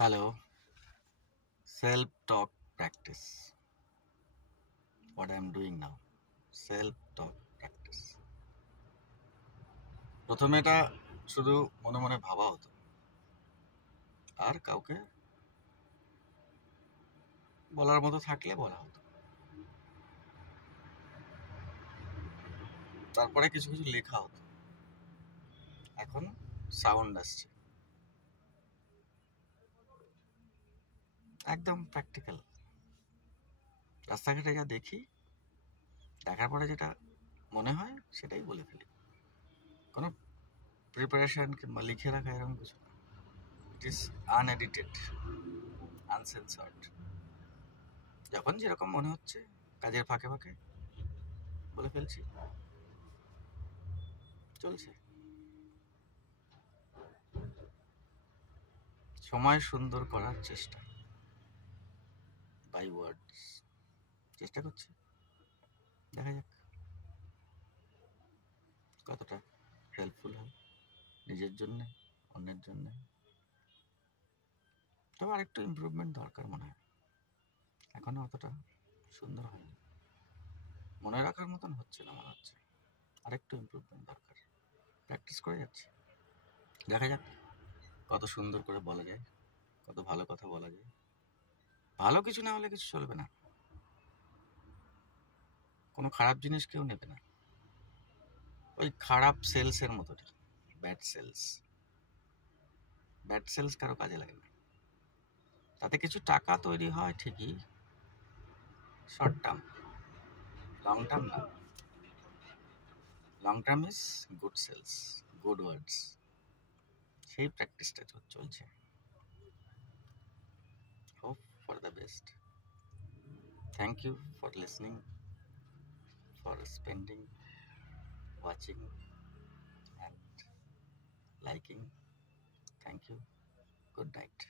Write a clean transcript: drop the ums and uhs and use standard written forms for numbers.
Hello, self talk practice. What I am doing now, self talk practice. প্রথমে এটা শুধু মনে মনে ভাবা হতো, আর কাউকে বলার মতো থাকলে বলা হতো। তারপরে কিছু কিছু লেখা হতো। এখন সাউন্ড আসছে, একদম প্র্যাকটিক্যাল। রাস্তাঘাটে যা দেখি, দেখার পরে যেটা মনে হয় সেটাই বলে ফেলি। কোনো প্রিপারেশন কিংবা লিখে রাখা এরকম কিছু না। It is unedited, uncensored. যখন যেরকম মনে হচ্ছে কাজের ফাঁকে ফাঁকে বলে ফেলছি, চলছে। সময় সুন্দর করার চেষ্টা, বাই ওয়ার্ডস। চেষ্টা করছি, দেখা যাক কতটা হেল্পফুল হয় নিজের জন্য, অন্যের জন্য। তবে আরেকটু ইমপ্রুভমেন্ট দরকার মনে হয়, এখনো অতটা সুন্দর হয়নি, মনে রাখার মতন হচ্ছে না মনে হচ্ছে। আরেকটু ইমপ্রুভমেন্ট দরকার। প্র্যাকটিস করে যাচ্ছি, দেখা যাক কত সুন্দর করে বলা যায়, কত ভালো কথা বলা যায়। ভালো কিছু না হলে কিছু চলবে না, কোনো খারাপ জিনিস কেউ নেবে না। ওই খারাপ সেলসের মতো, ব্যাড সেলস। ব্যাড সেলস কারো কাজে লাগে না। তাতে কিছু টাকা তৈরি হয় ঠিকই, শর্ট টার্ম, লং টার্ম না। Long term is good sales, good words. সেই প্র্যাকটিসটা চলছে। Hope for the best. Thank you for listening, for spending, watching and liking. Thank you. Good night.